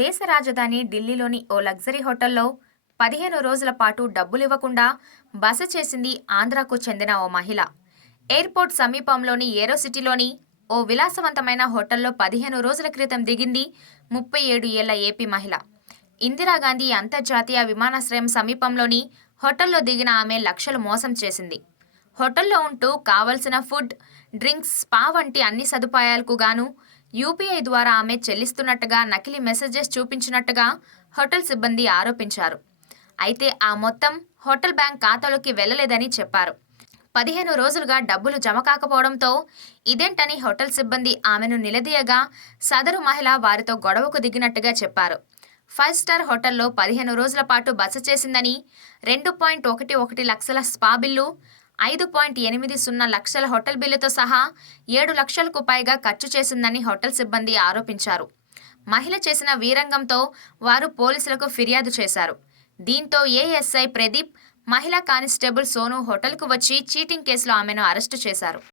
దేశ రాజధాని ఢిల్లీలోని ఓ లగ్జరీ హోటల్లో 15 రోజుల పాటు డబ్బులివ్వకుండా బస చేసింది ఆంధ్రాకు చెందిన ఓ మహిళ. ఎయిర్పోర్ట్ సమీపంలోని ఏరోసిటీలోని ఓ విలాసవంతమైన హోటల్లో 15 రోజుల క్రితం దిగింది 37 ఏళ్ల ఏపీ మహిళ. ఇందిరాగాంధీ అంతర్జాతీయ విమానాశ్రయం సమీపంలోని హోటల్లో దిగిన ఆమె లక్షలు మోసం చేసింది. హోటల్లో ఉంటూ కావలసిన ఫుడ్, డ్రింక్స్, స్పా వంటి అన్ని సదుపాయాలకు గాను యూపీఐ ద్వారా ఆమె చెల్లిస్తున్నట్టుగా నకిలీ మెసేజెస్ చూపించినట్టుగా హోటల్ సిబ్బంది ఆరోపించారు. అయితే ఆ మొత్తం హోటల్ బ్యాంక్ ఖాతాలోకి వెళ్లలేదని చెప్పారు. 15 రోజులుగా డబ్బులు జమ కాకపోవడంతో ఇదేంటని హోటల్ సిబ్బంది ఆమెను నిలదీయగా సదరు మహిళ వారితో గొడవకు దిగినట్టుగా చెప్పారు. 5 స్టార్ హోటల్లో 15 రోజుల పాటు బస చేసిందని, 2.11 లక్షల స్పా బిల్లు, 5.80 లక్షల హోటల్ బిల్లుతో సహా 7 లక్షలకు పైగా ఖర్చు చేసిందని హోటల్ సిబ్బంది ఆరోపించారు. మహిళ చేసిన వీరంగంతో వారు పోలీసులకు ఫిర్యాదు చేశారు. దీంతో ఏఎస్ఐ ప్రదీప్, మహిళా కానిస్టేబుల్ సోను హోటల్కు వచ్చి చీటింగ్ కేసులో ఆమెను అరెస్టు చేశారు.